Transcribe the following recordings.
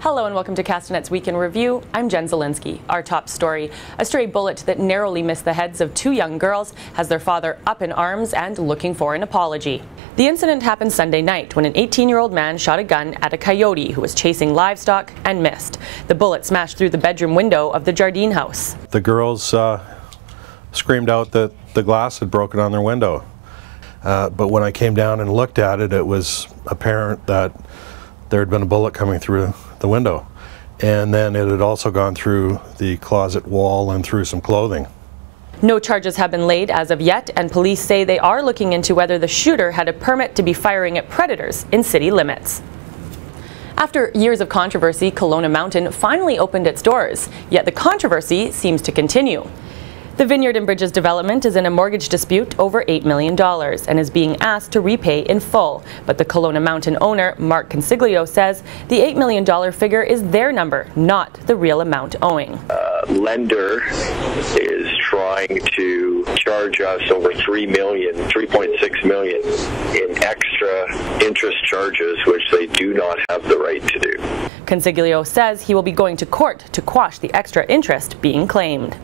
Hello and welcome to Castanet's Week in Review. I'm Jen Zielinski. Our top story, a stray bullet that narrowly missed the heads of two young girls has their father up in arms and looking for an apology. The incident happened Sunday night when an 18-year-old man shot a gun at a coyote who was chasing livestock and missed. The bullet smashed through the bedroom window of the Jardine house. The girls screamed out that the glass had broken on their window. But when I came down and looked at it, it was apparent that there had been a bullet coming through the window. And then it had also gone through the closet wall and through some clothing. No charges have been laid as of yet, and police say they are looking into whether the shooter had a permit to be firing at predators in city limits. After years of controversy, Kelowna Mountain finally opened its doors, yet the controversy seems to continue. The Vineyard and Bridges development is in a mortgage dispute over $8 million and is being asked to repay in full. But the Kelowna Mountain owner, Mark Consiglio, says the $8 million figure is their number, not the real amount owing. Lender is trying to charge us over $3.6 million in extra interest charges, which they do not have the right to do. Consiglio says he will be going to court to quash the extra interest being claimed.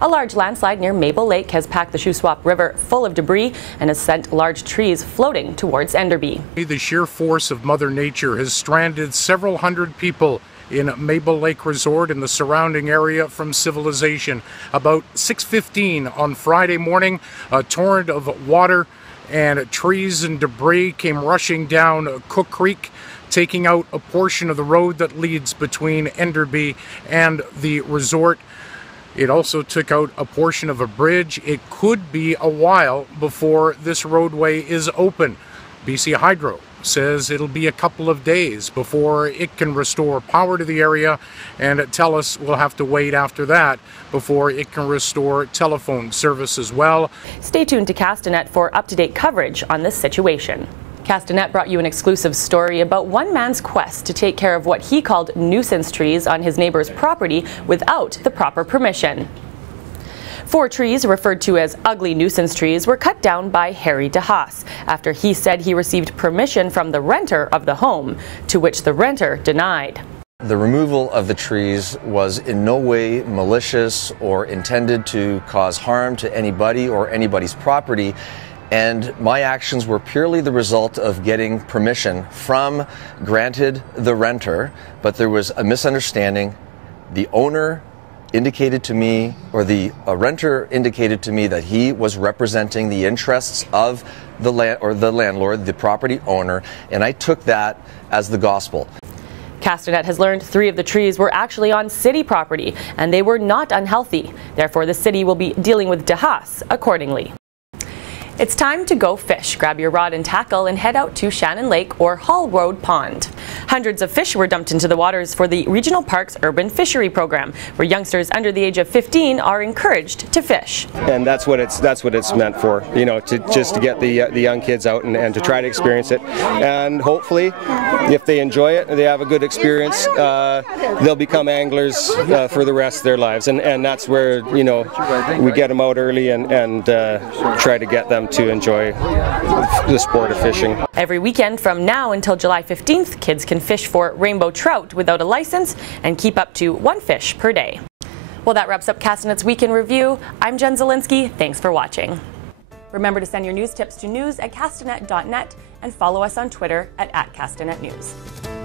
A large landslide near Maple Lake has packed the Shuswap River full of debris and has sent large trees floating towards Enderby. The sheer force of Mother Nature has stranded several hundred people in Maple Lake Resort and the surrounding area from civilization. About 6:15 on Friday morning, a torrent of water and trees and debris came rushing down Cook Creek, taking out a portion of the road that leads between Enderby and the resort. It also took out a portion of a bridge. It could be a while before this roadway is open. BC Hydro says it'll be a couple of days before it can restore power to the area, and TELUS will have to wait after that before it can restore telephone service as well. Stay tuned to Castanet for up-to-date coverage on this situation. Castanet brought you an exclusive story about one man's quest to take care of what he called nuisance trees on his neighbor's property without the proper permission. 4 trees, referred to as ugly nuisance trees, were cut down by Harry Haas after he said he received permission from the renter of the home, to which the renter denied. The removal of the trees was in no way malicious or intended to cause harm to anybody or anybody's property. And my actions were purely the result of getting permission from, granted, the renter, but there was a misunderstanding. The owner indicated to me, or the renter indicated to me, that he was representing the interests of the landlord, the property owner, and I took that as the gospel. Castanet has learned 3 of the trees were actually on city property, and they were not unhealthy. Therefore, the city will be dealing with Haas accordingly. It's time to go fish. Grab your rod and tackle and head out to Shannon Lake or Hall Road Pond. Hundreds of fish were dumped into the waters for the Regional Parks Urban Fishery Program, where youngsters under the age of 15 are encouraged to fish. And that's what it's meant for, you know, to get the young kids out and to try to experience it. And hopefully, if they enjoy it and they have a good experience, they'll become anglers for the rest of their lives. And that's where, you know, we get them out early and try to get them to enjoy the sport of fishing. Every weekend from now until July 15th, kids can fish for rainbow trout without a license and keep up to 1 fish per day. Well, that wraps up Castanet's Week in Review. I'm Jen Zielinski. Thanks for watching. Remember to send your news tips to news@castanet.net and follow us on Twitter @CastanetNews.